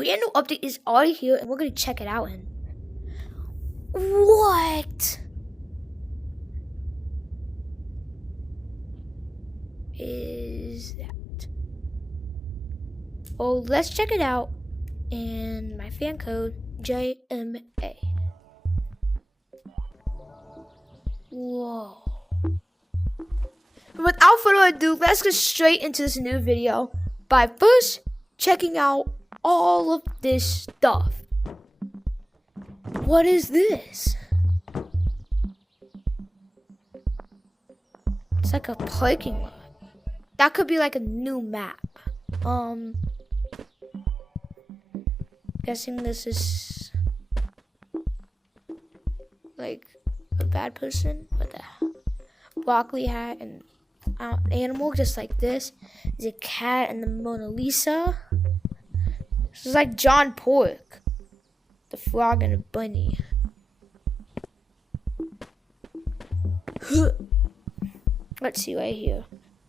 brand new update is already here, and we're gonna check it out. And what is that? Oh, let's check it out. And my fan code JMA. Whoa. Without further ado, let's get straight into this new video by first checking out all of this stuff. What is this? It's like a parking lot. That could be like a new map. Guessing this is like a bad person with a broccoli hat and animal just like this. There's a cat and the Mona Lisa. This is like John Pork, the frog and a bunny. Let's see right here.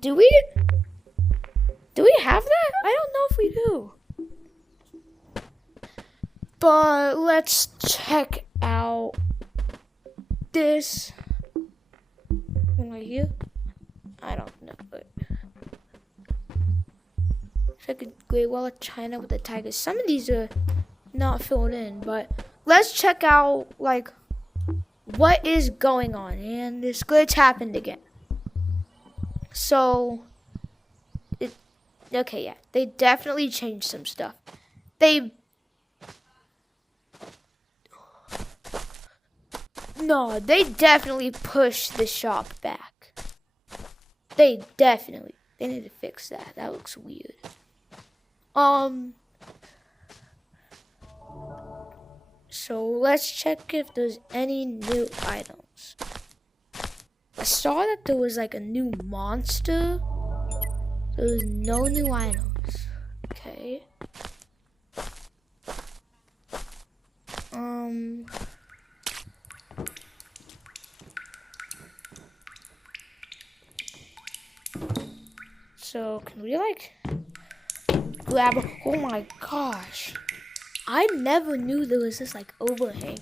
Do we have that? I don't know if we do. But let's check out this one right here. I don't know. It's like a Great Wall of China with a tiger. Some of these are not filled in, but let's check out like what is going on. And this glitch happened again. So okay, yeah, they definitely changed some stuff. They definitely pushed the shop back. They need to fix that. That looks weird. So let's check if there's any new items. I saw that there was like a new monster. There's no new items. Okay. So can we like grab oh my gosh. I never knew there was this like overhang.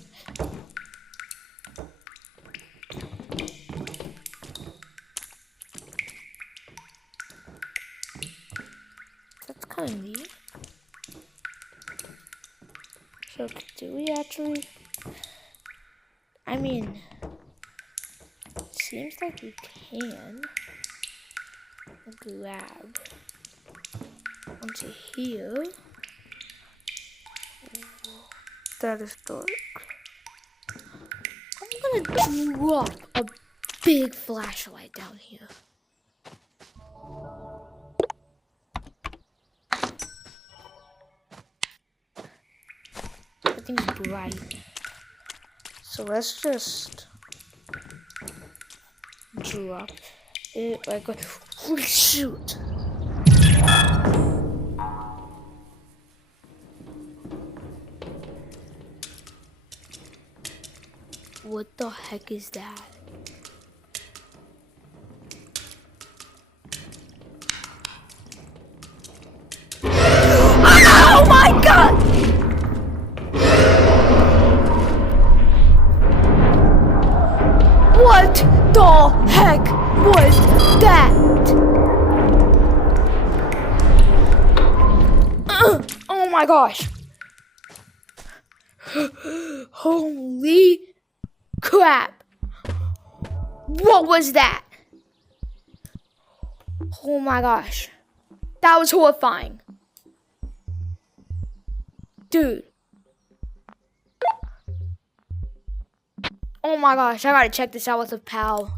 That's kind of neat. So do we actually? I mean, it seems like we can grab onto here. That is dark. I'm gonna drop a big flashlight down here. That thing's bright. So let's just drop it like a oh, shoot. What the heck is that? Oh my god! What the heck was that? Oh my gosh. Holy crap. What was that? Oh my gosh. That was horrifying. Dude. Oh my gosh, I gotta check this out with a pal.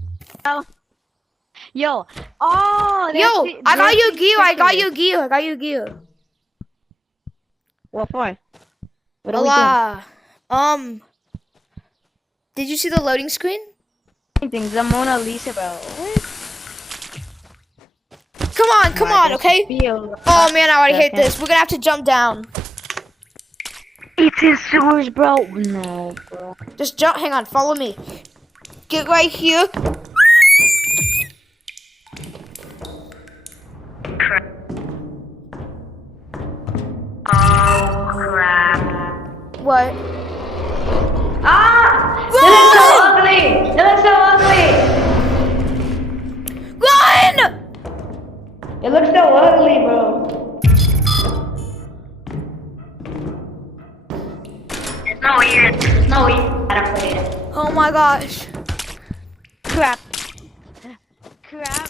Yo. Oh, yo, I got your gear. I got your gear. What for? What are we doing? Did you see the loading screen? Things the Mona Lisa, bro. What? Come on, okay? Oh man, I already hate this. We're gonna have to jump down. It's in sewers, bro. No, bro. Just jump. Hang on, follow me. Get right here. What? Ah! Run! They look so ugly! Run! It looks so ugly, bro. It's not weird. It's not weird. I don't play it. Oh my gosh. Crap. Crap.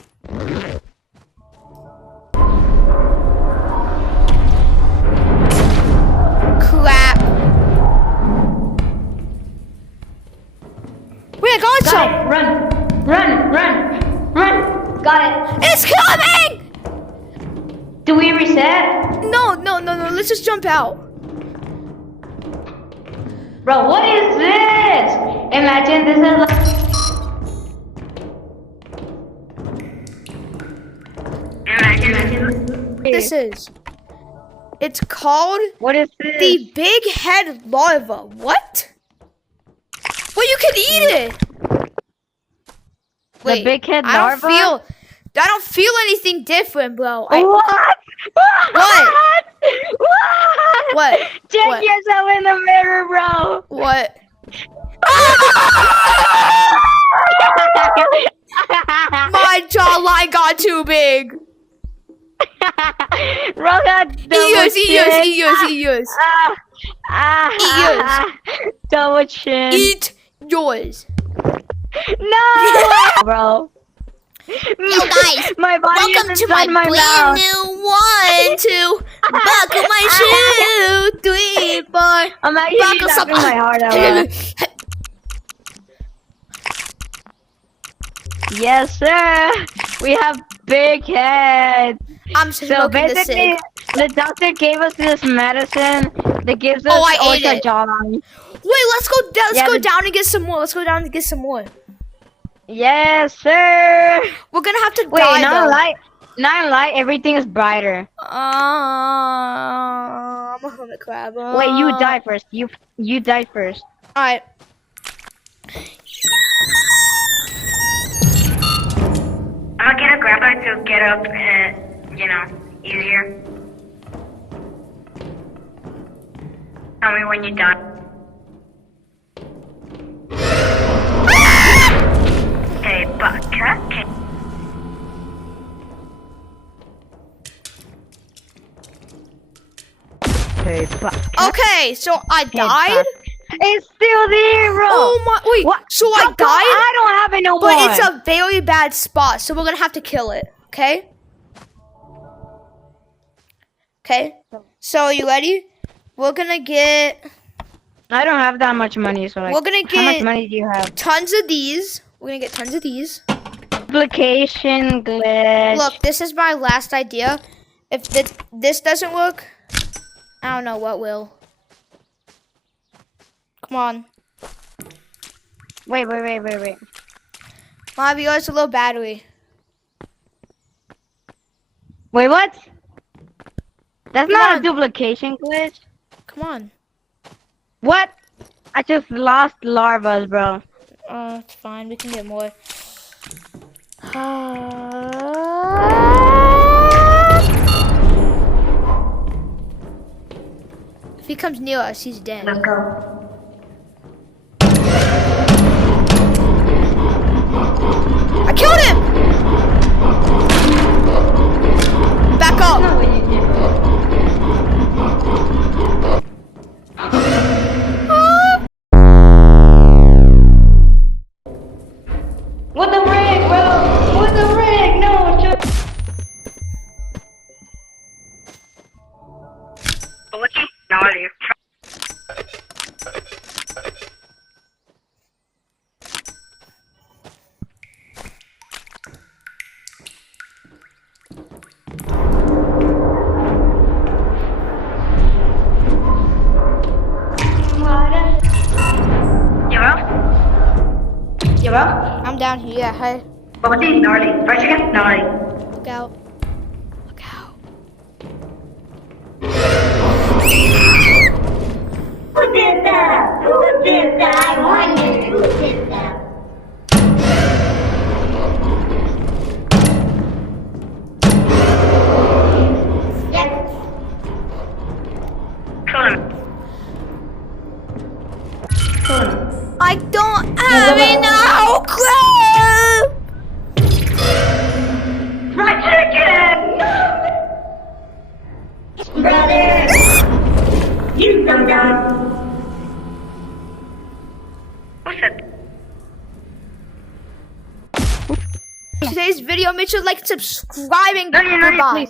Crap. Wait, I got some. Got it. Run. Run. Run. Run. Got it. It's coming! Do we reset? No. Let's just jump out. Bro, what is this? Imagine this is like... Imagine. This is. It's called What is this? the Big Head Larva. What? Well, you can eat it. The big head larva? I don't feel anything different, bro. What? What? What? Check What? yourself in the mirror, bro. What? My jawline got too big. Bro, got double Eat yours. Double chin. Eat yours. No, bro. Yo guys, My body welcome is to my inside my brand mouth. new 1, 2, buckle my shoe, 3, 4, I'm actually buckle some. laughing my heart out. Yes, sir. We have big heads. I'm So smoking the basically, cig. the doctor gave us this medicine that gives us Oh, I ate ultra it. jawline. Wait, let's go down. Let's Yeah, go the- down and get some more. Let's go down and get some more. Yes, sir. We're gonna have to Wait, die not though. light. Not light. Everything is brighter. I'm a hermit crab. Wait, you die first. You die first. All right. I'm gonna get a grabber to get up, easier. Tell me when you're done. Okay, bucket. Hey, fuck. Okay, so I died. It's still there, bro. Oh my! Wait. What? So How I come died, I don't have it no but more. it's a very bad spot. So we're gonna have to kill it. Okay. Okay. So you ready? We're gonna get I don't have that much money, so like. We're gonna How much get- money do you have? tons of these. We're gonna get tons of these. Application glitch. Look, this is my last idea. If this doesn't work, I don't know what will. Come on. Wait. Might be yours a little battery. Wait, what? That's Come not on. a duplication glitch. Come on. What? I just lost larvas, bro. It's fine. We can get more. If he comes near us, he's dead. Let's go. I killed him! Back up! What the rig, bro? What the rig? No, shut. Okay, now I leave. You up? You up? I'm down here. Yeah, hi. What was gnarly? First again? Gnarly. Look out. Look out. Who did that? Who did that? I wonder who did that. Yep. Kill him. I don't have enough crap. My chicken! Brother! You so dumb. Today's video, make sure to like, subscribe, and No, goodbye. please.